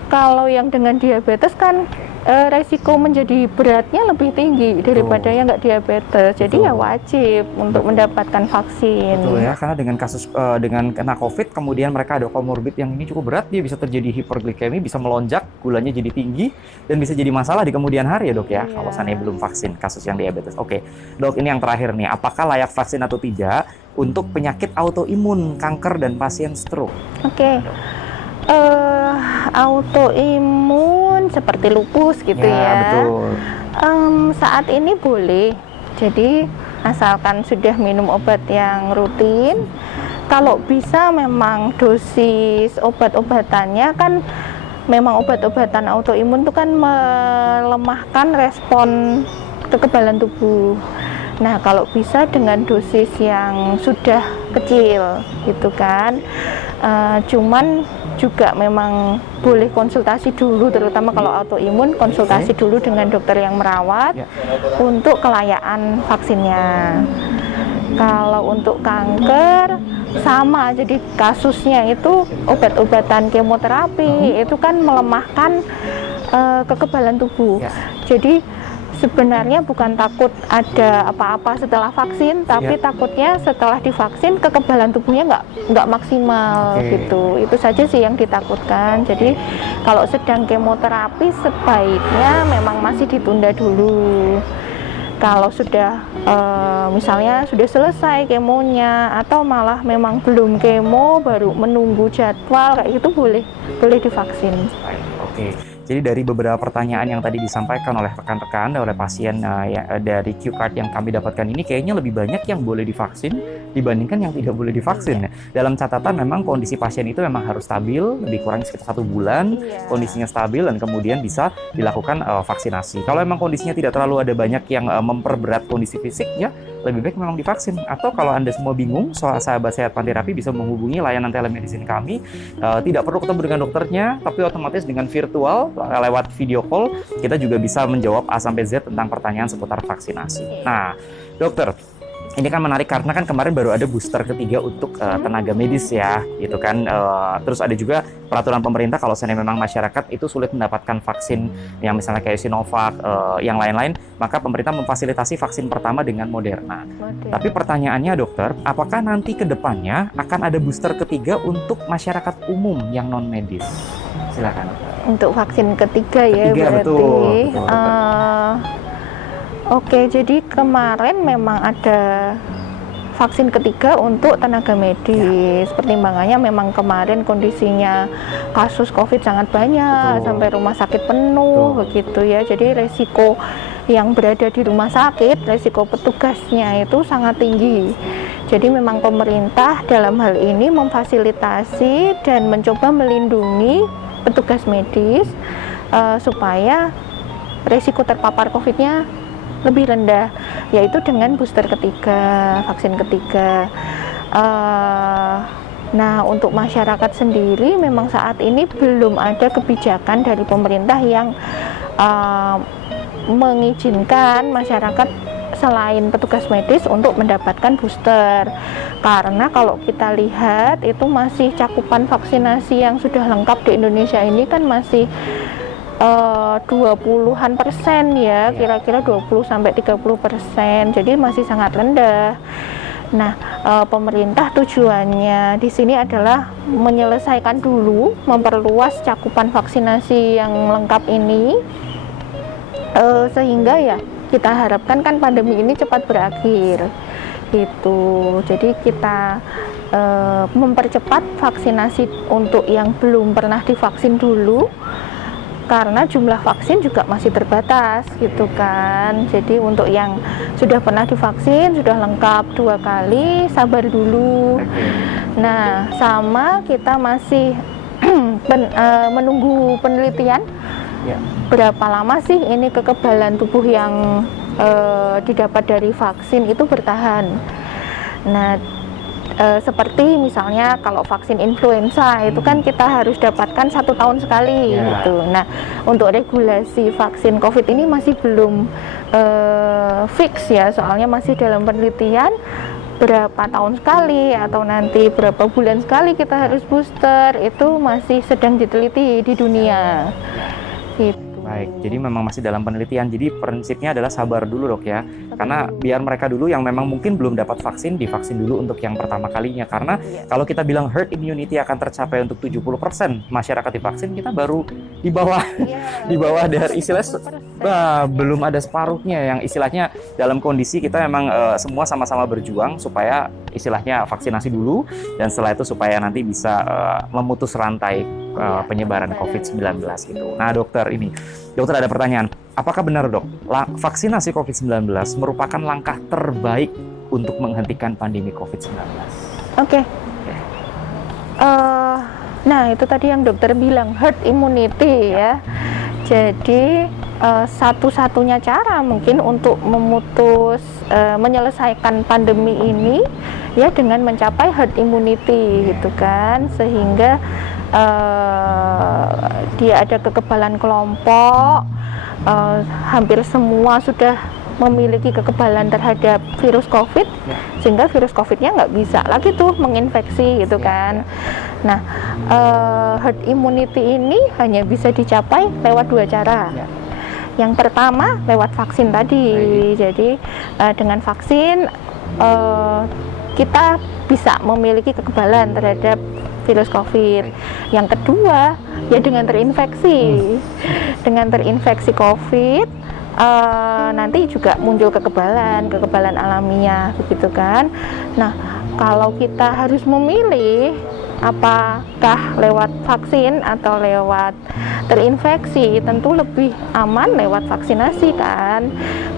kalau yang dengan diabetes kan resiko menjadi beratnya lebih tinggi daripada yang nggak diabetes. Jadi ya wajib untuk mendapatkan vaksin. Betul ya, karena dengan kasus dengan kena COVID kemudian mereka ada komorbid yang ini cukup berat, dia bisa terjadi hiperglikemi, bisa melonjak, gulanya jadi tinggi dan bisa jadi masalah di kemudian hari ya dok ya. Kalau seandainya belum vaksin kasus yang diabetes. Oke, dok, ini yang terakhir nih, apakah layak vaksin atau tidak untuk penyakit autoimun, kanker dan pasien stroke? Oke. Autoimun seperti lupus gitu ya. Betul. Saat ini boleh. Jadi asalkan sudah minum obat yang rutin. Kalau bisa memang dosis obat-obatannya kan, memang obat-obatan autoimun itu kan melemahkan respon kekebalan tubuh. Nah, kalau bisa dengan dosis yang sudah kecil gitu kan. Cuman juga memang boleh konsultasi dulu, terutama kalau autoimun, konsultasi dulu dengan dokter yang merawat untuk kelayakan vaksinnya. Kalau untuk kanker sama, jadi kasusnya itu obat-obatan kemoterapi itu kan melemahkan kekebalan tubuh. Jadi sebenarnya bukan takut ada apa-apa setelah vaksin, tapi takutnya setelah divaksin kekebalan tubuhnya nggak maksimal gitu. Itu saja sih yang ditakutkan. Jadi kalau sedang kemoterapi sebaiknya memang masih ditunda dulu. Kalau sudah misalnya sudah selesai kemonya atau malah memang belum kemo baru menunggu jadwal kayak gitu boleh divaksin. Oke. Jadi dari beberapa pertanyaan yang tadi disampaikan oleh rekan-rekan, oleh pasien dari Q-Card yang kami dapatkan ini, kayaknya lebih banyak yang boleh divaksin dibandingkan yang tidak boleh divaksin. Dalam catatan memang kondisi pasien itu memang harus stabil, lebih kurang sekitar 1 bulan, kondisinya stabil dan kemudian bisa dilakukan vaksinasi. Kalau memang kondisinya tidak terlalu ada banyak yang memperberat kondisi fisiknya, lebih baik memang divaksin. Atau kalau Anda semua bingung soal sahabat sehat Panterapi, bisa menghubungi layanan telemedicine kami. Tidak perlu ketemu dengan dokternya, tapi otomatis dengan virtual lewat video call kita juga bisa menjawab A sampai Z tentang pertanyaan seputar vaksinasi. Nah, dokter, ini kan menarik karena kan kemarin baru ada booster ketiga untuk tenaga medis ya, gitu kan. Terus ada juga peraturan pemerintah kalau seandainya memang masyarakat itu sulit mendapatkan vaksin yang misalnya kayak Sinovac, yang lain-lain, maka pemerintah memfasilitasi vaksin pertama dengan Moderna. Tapi pertanyaannya dokter, apakah nanti ke depannya akan ada booster ketiga untuk masyarakat umum yang non medis? Silakan. Untuk vaksin ketiga ya berarti. Betul. Oke, jadi kemarin memang ada vaksin ketiga untuk tenaga medis. Pertimbangannya memang kemarin kondisinya kasus COVID sangat banyak, sampai rumah sakit penuh begitu ya. Jadi resiko yang berada di rumah sakit, resiko petugasnya itu sangat tinggi. Jadi memang pemerintah dalam hal ini memfasilitasi dan mencoba melindungi petugas medis supaya resiko terpapar COVID-nya lebih rendah, yaitu dengan booster ketiga, vaksin ketiga. Nah, untuk masyarakat sendiri memang saat ini belum ada kebijakan dari pemerintah yang mengizinkan masyarakat selain petugas medis untuk mendapatkan booster. Karena kalau kita lihat itu masih cakupan vaksinasi yang sudah lengkap di Indonesia ini kan masih 20-an% ya, kira-kira 20-30%. Jadi masih sangat rendah. Nah, pemerintah tujuannya di sini adalah menyelesaikan dulu, memperluas cakupan vaksinasi yang lengkap ini, sehingga ya kita harapkan kan pandemi ini cepat berakhir gitu. Jadi kita mempercepat vaksinasi untuk yang belum pernah divaksin dulu, karena jumlah vaksin juga masih terbatas gitu kan. Jadi untuk yang sudah pernah divaksin, sudah lengkap 2 kali, sabar dulu. Nah, sama kita masih menunggu penelitian berapa lama sih ini kekebalan tubuh yang didapat dari vaksin itu bertahan. Nah, seperti misalnya kalau vaksin influenza itu kan kita harus dapatkan 1 tahun sekali gitu. Nah, untuk regulasi vaksin COVID ini masih belum fix ya, soalnya masih dalam penelitian berapa tahun sekali atau nanti berapa bulan sekali kita harus booster, itu masih sedang diteliti di dunia gitu. Baik, jadi memang masih dalam penelitian. Jadi prinsipnya adalah sabar dulu dok ya. Karena biar mereka dulu yang memang mungkin belum dapat vaksin, divaksin dulu untuk yang pertama kalinya. Karena kalau kita bilang herd immunity akan tercapai untuk 70% masyarakat divaksin, kita baru di bawah di bawah dari istilahnya belum ada separuhnya, yang istilahnya dalam kondisi kita memang semua sama-sama berjuang supaya istilahnya vaksinasi dulu, dan setelah itu supaya nanti bisa memutus rantai penyebaran COVID-19 itu. Nah dokter, dokter ada pertanyaan, apakah benar dok, vaksinasi COVID-19 merupakan langkah terbaik untuk menghentikan pandemi COVID-19? Oke. Nah itu tadi yang dokter bilang, herd immunity ya. Jadi satu-satunya cara mungkin untuk menyelesaikan pandemi ini ya dengan mencapai herd immunity gitu kan, sehingga dia ada kekebalan kelompok, hampir semua sudah memiliki kekebalan terhadap virus COVID, sehingga virus COVID-nya nggak bisa lagi tuh menginfeksi gitu kan. Nah, herd immunity ini hanya bisa dicapai lewat 2 cara. Yang pertama lewat vaksin tadi. Jadi dengan vaksin kita bisa memiliki kekebalan terhadap virus COVID. Yang kedua ya dengan terinfeksi. Dengan terinfeksi COVID nanti juga muncul kekebalan alamiah begitu kan. Nah, kalau kita harus memilih apakah lewat vaksin atau lewat terinfeksi, tentu lebih aman lewat vaksinasi kan.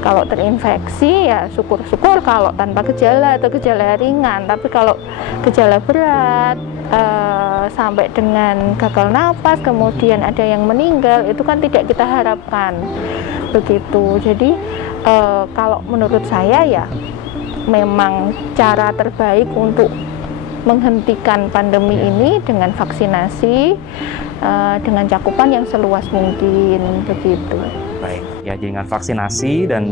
Kalau terinfeksi ya syukur-syukur kalau tanpa gejala atau gejala ringan, tapi kalau gejala berat sampai dengan gagal napas, kemudian ada yang meninggal, itu kan tidak kita harapkan begitu. Jadi kalau menurut saya ya memang cara terbaik untuk menghentikan pandemi ini dengan vaksinasi dengan cakupan yang seluas mungkin begitu. Baik, ya dengan vaksinasi dan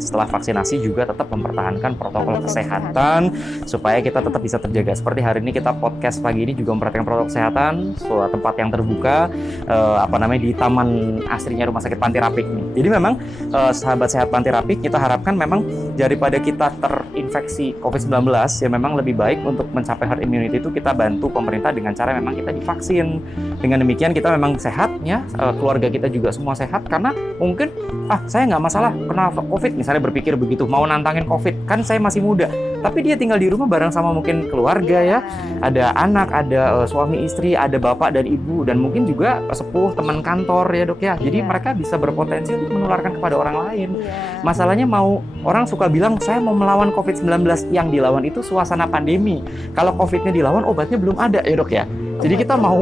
setelah vaksinasi juga tetap mempertahankan protokol kesehatan supaya kita tetap bisa terjaga. Seperti hari ini kita podcast pagi ini juga memperhatikan protokol kesehatan, suatu tempat yang terbuka di taman asrinya Rumah Sakit Panti Rapih nih. Jadi memang sahabat sehat Panti Rapih, kita harapkan memang daripada kita terinfeksi COVID-19 ya memang lebih baik untuk mencapai herd immunity itu kita bantu pemerintah dengan cara memang kita divaksin. Dengan demikian kita memang sehat ya, keluarga kita juga semua sehat karena mungkin saya nggak masalah kena COVID misalnya berpikir begitu, mau nantangin COVID kan saya masih muda, tapi dia tinggal di rumah bareng sama mungkin keluarga ya, ada anak, ada suami istri, ada bapak dan ibu dan mungkin juga sepuh teman kantor ya dok ya, jadi mereka bisa berpotensi untuk menularkan kepada orang lain. Masalahnya orang suka bilang saya mau melawan COVID-19, yang dilawan itu suasana pandemi. Kalau COVID-nya dilawan obatnya belum ada ya dok ya. Jadi kita mau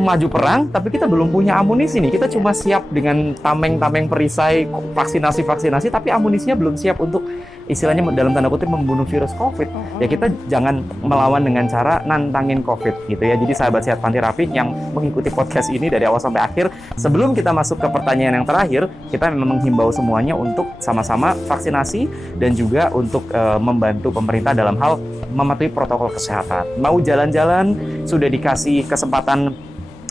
maju perang, tapi kita belum punya amunisi nih. Kita cuma siap dengan tameng-tameng perisai, vaksinasi, tapi amunisinya belum siap untuk istilahnya dalam tanda kutip membunuh virus COVID. Ya kita jangan melawan dengan cara nantangin COVID gitu ya. Jadi sahabat sehat Panti Rapih yang mengikuti podcast ini dari awal sampai akhir, sebelum kita masuk ke pertanyaan yang terakhir, kita memang menghimbau semuanya untuk sama-sama vaksinasi dan juga untuk membantu pemerintah dalam hal mematuhi protokol kesehatan. Mau jalan-jalan, sudah dikasih kesempatan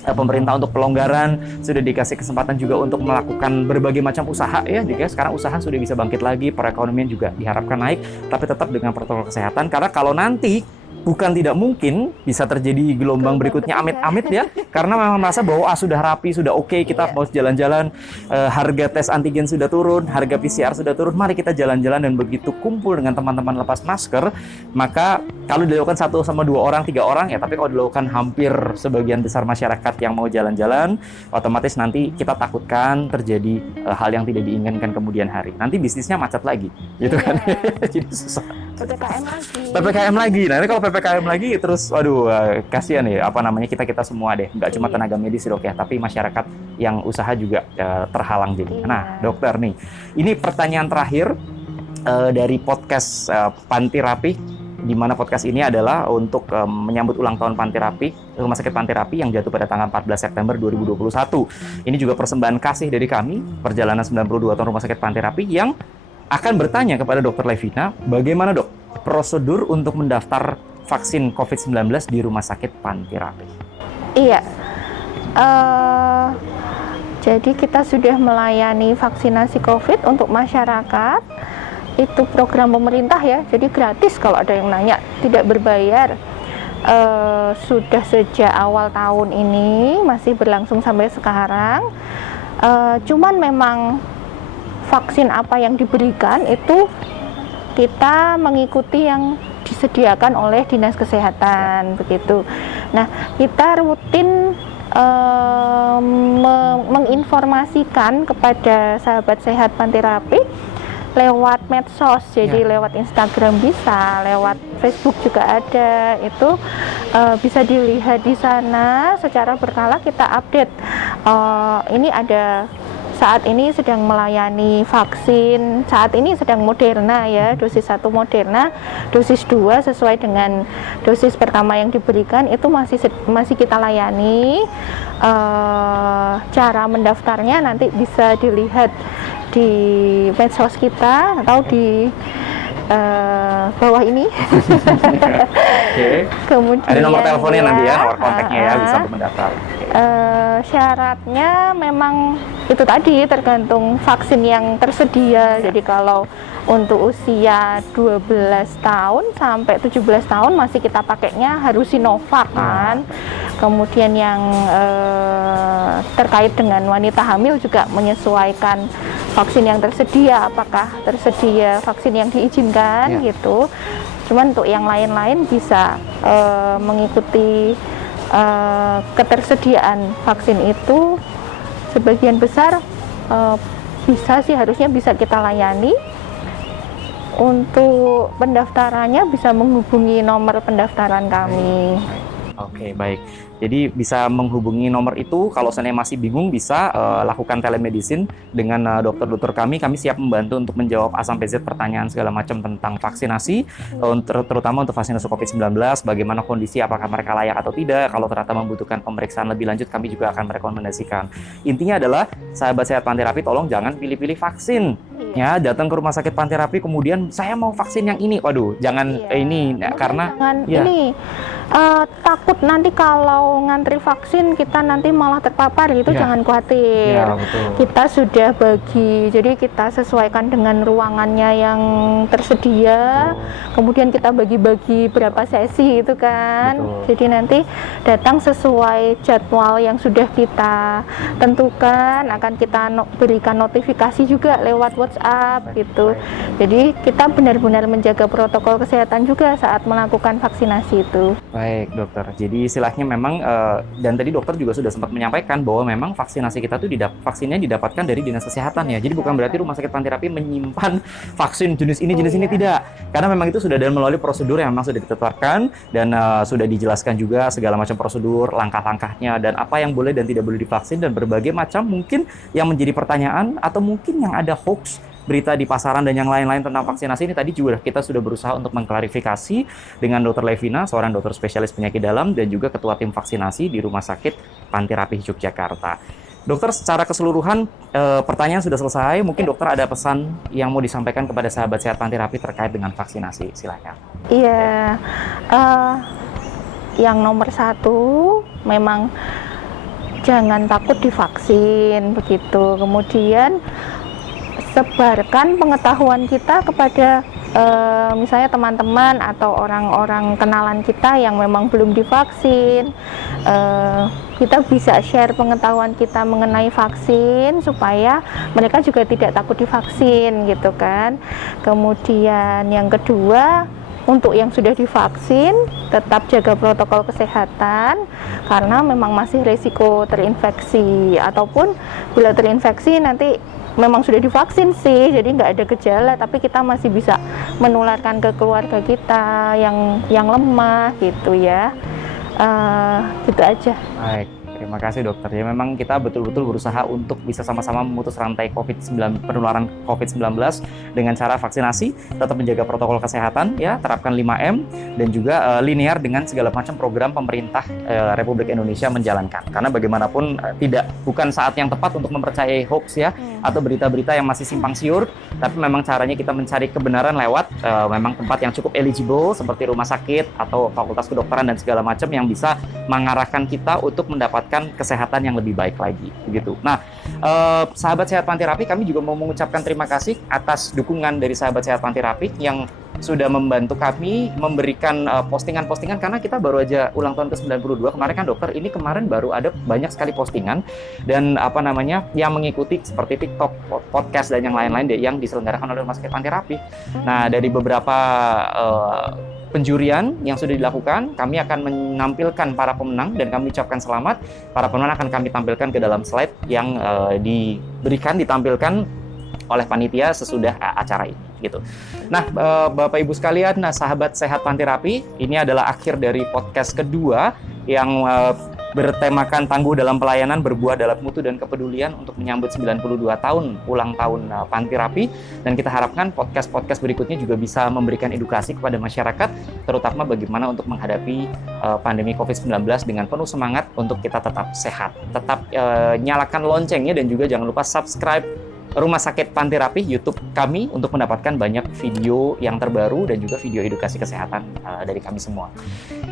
pemerintah untuk pelonggaran, sudah dikasih kesempatan juga untuk melakukan berbagai macam usaha ya. Jadi sekarang usaha sudah bisa bangkit lagi, perekonomian juga diharapkan naik, tapi tetap dengan protokol kesehatan karena kalau nanti bukan tidak mungkin bisa terjadi gelombang berikutnya amit-amit ya, karena memang merasa bahwa sudah rapi, sudah oke, kita mau jalan-jalan, harga tes antigen sudah turun, harga PCR sudah turun, mari kita jalan-jalan. Dan begitu kumpul dengan teman-teman lepas masker, maka kalau dilakukan 1 sama 2 orang, 3 orang ya, tapi kalau dilakukan hampir sebagian besar masyarakat yang mau jalan-jalan, otomatis nanti kita takutkan terjadi hal yang tidak diinginkan kemudian hari. Nanti bisnisnya macet lagi, gitu kan? Jadi susah. PPKM lagi. Nah, ini kalau PPKM lagi terus waduh kasihan ya kita semua deh. Nggak cuma tenaga medis dok ya, tapi masyarakat yang usaha juga terhalang jadi. Nah, dokter nih. Ini pertanyaan terakhir dari podcast Panti Rapih, di mana podcast ini adalah untuk menyambut ulang tahun Panti Rapih, Rumah Sakit Panti Rapih yang jatuh pada tanggal 14 September 2021. Ini juga persembahan kasih dari kami, perjalanan 92 tahun Rumah Sakit Panti Rapih yang akan bertanya kepada Dr. Levina, bagaimana dok prosedur untuk mendaftar vaksin COVID-19 di Rumah Sakit Panti Rapih? Iya, jadi kita sudah melayani vaksinasi COVID untuk masyarakat. Itu program pemerintah ya, jadi gratis kalau ada yang nanya, tidak berbayar. Sudah sejak awal tahun ini, masih berlangsung sampai sekarang. Cuman memang vaksin apa yang diberikan itu kita mengikuti yang disediakan oleh Dinas Kesehatan begitu. Nah, kita rutin menginformasikan kepada sahabat sehat Panti Rapih lewat medsos, jadi lewat Instagram bisa, lewat Facebook juga ada, itu bisa dilihat di sana secara berkala kita update. Ini ada saat ini sedang melayani vaksin, saat ini sedang Moderna ya, dosis 1 Moderna, dosis 2 sesuai dengan dosis pertama yang diberikan itu masih kita layani. Cara mendaftarnya nanti bisa dilihat di medsos kita atau di bawah ini. Oke. Kemudian Ada nomor teleponnya nanti ya, nomor kontaknya ya, bisa untuk mendaftar. Syaratnya memang itu tadi tergantung vaksin yang tersedia. Jadi kalau untuk usia 12 tahun sampai 17 tahun masih kita pakainya harus Sinovac kan. Kemudian yang terkait dengan wanita hamil juga menyesuaikan vaksin yang tersedia, apakah tersedia vaksin yang diizinkan gitu. Cuman untuk yang lain-lain bisa mengikuti ketersediaan vaksin itu sebagian besar bisa sih, harusnya bisa kita layani. Untuk pendaftarannya bisa menghubungi nomor pendaftaran kami. Oke, baik. Jadi bisa menghubungi nomor itu. Kalau seandainya masih bingung, bisa lakukan telemedicine dengan dokter-dokter kami. Kami siap membantu untuk menjawab A sampai Z pertanyaan segala macam tentang vaksinasi, terutama untuk vaksinasi COVID-19, bagaimana kondisi, apakah mereka layak atau tidak. Kalau ternyata membutuhkan pemeriksaan lebih lanjut, kami juga akan merekomendasikan. Intinya adalah, sahabat sehat Panterapi, tolong jangan pilih-pilih vaksin. Ya, datang ke rumah sakit Panterapi, kemudian saya mau vaksin yang ini. Waduh, jangan karena jangan ini takut nanti kalau ngantri vaksin kita nanti malah terpapar gitu. Jangan khawatir. Betul. Kita sudah bagi, jadi kita sesuaikan dengan ruangannya yang tersedia. Kemudian kita bagi-bagi berapa sesi itu kan. Jadi nanti datang sesuai jadwal yang sudah kita tentukan, akan kita berikan notifikasi juga lewat WhatsApp gitu. Jadi kita benar-benar menjaga protokol kesehatan juga saat melakukan vaksinasi itu. Baik, dokter. Jadi istilahnya memang dan tadi dokter juga sudah sempat menyampaikan bahwa memang vaksinasi kita tuh vaksinnya didapatkan dari dinas kesehatan ya. Jadi bukan berarti rumah sakit Panterapi menyimpan vaksin jenis ini tidak. Karena memang itu sudah melalui prosedur yang memang sudah ditetapkan dan sudah dijelaskan juga segala macam prosedur, langkah-langkahnya dan apa yang boleh dan tidak boleh divaksin dan berbagai macam mungkin yang menjadi pertanyaan atau mungkin yang ada hoax berita di pasaran dan yang lain-lain tentang vaksinasi ini tadi juga kita sudah berusaha untuk mengklarifikasi dengan Dr. Levina, seorang dokter spesialis penyakit dalam dan juga ketua tim vaksinasi di Rumah Sakit Panterapi Yogyakarta. Dokter, secara keseluruhan pertanyaan sudah selesai. Mungkin dokter ada pesan yang mau disampaikan kepada sahabat sehat Panterapi terkait dengan vaksinasi. Silakan. Iya, yang nomor satu memang jangan takut divaksin begitu. Kemudian sebarkan pengetahuan kita kepada misalnya teman-teman atau orang-orang kenalan kita yang memang belum divaksin. Kita bisa share pengetahuan kita mengenai vaksin supaya mereka juga tidak takut divaksin gitu kan. Kemudian yang kedua, untuk yang sudah divaksin tetap jaga protokol kesehatan karena memang masih risiko terinfeksi, ataupun bila terinfeksi nanti memang sudah divaksin sih, jadi nggak ada gejala, tapi kita masih bisa menularkan ke keluarga kita yang lemah gitu ya. Gitu aja. Baik, terima kasih dokter. Ya memang kita betul-betul berusaha untuk bisa sama-sama memutus rantai penularan COVID-19 dengan cara vaksinasi, tetap menjaga protokol kesehatan ya, terapkan 5M dan juga linear dengan segala macam program pemerintah Republik Indonesia menjalankan. Karena bagaimanapun bukan saat yang tepat untuk mempercayai hoax ya atau berita-berita yang masih simpang siur, tapi memang caranya kita mencari kebenaran lewat memang tempat yang cukup eligible seperti rumah sakit atau fakultas kedokteran dan segala macam yang bisa mengarahkan kita untuk mendapatkan kesehatan yang lebih baik lagi begitu. Nah, sahabat sehat Panterapi, kami juga mau mengucapkan terima kasih atas dukungan dari sahabat sehat Panterapi yang sudah membantu kami memberikan postingan-postingan, karena kita baru aja ulang tahun ke-92 kemarin kan dokter. Ini kemarin baru ada banyak sekali postingan dan yang mengikuti seperti TikTok, podcast dan yang lain-lain yang diselenggarakan oleh Rumah Sakit Panterapi. Nah, dari beberapa penjurian yang sudah dilakukan, kami akan menampilkan para pemenang dan kami ucapkan selamat. Para pemenang akan kami tampilkan ke dalam slide yang ditampilkan oleh panitia sesudah acara ini gitu. Nah, Bapak Ibu sekalian, sahabat sehat Panterapi, ini adalah akhir dari podcast kedua yang bertemakan tangguh dalam pelayanan, berbuah dalam mutu dan kepedulian untuk menyambut 92 tahun ulang tahun Panterapi, dan kita harapkan podcast-podcast berikutnya juga bisa memberikan edukasi kepada masyarakat, terutama bagaimana untuk menghadapi pandemi COVID-19 dengan penuh semangat untuk kita tetap sehat. Tetap nyalakan loncengnya dan juga jangan lupa subscribe Rumah Sakit Panterapi YouTube kami untuk mendapatkan banyak video yang terbaru dan juga video edukasi kesehatan dari kami semua.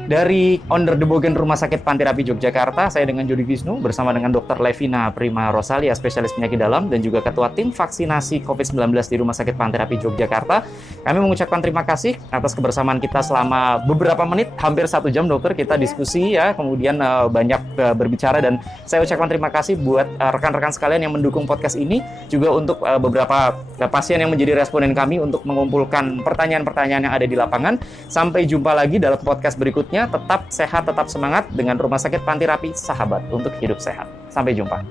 Dari Onder de Bogen Rumah Sakit Panterapi Yogyakarta, saya dengan Jody Wisnu bersama dengan Dr. Levina Prima Rosalia, spesialis penyakit dalam dan juga Ketua Tim Vaksinasi COVID-19 di Rumah Sakit Panterapi Yogyakarta. Kami mengucapkan terima kasih atas kebersamaan kita selama beberapa menit, hampir 1 jam dokter, kita diskusi ya, kemudian banyak berbicara, dan saya ucapkan terima kasih buat rekan-rekan sekalian yang mendukung podcast ini, juga untuk beberapa pasien yang menjadi responden kami untuk mengumpulkan pertanyaan-pertanyaan yang ada di lapangan. Sampai jumpa lagi dalam podcast berikutnya. Tetap sehat, tetap semangat dengan Rumah Sakit Panterapi, sahabat untuk hidup sehat. Sampai jumpa.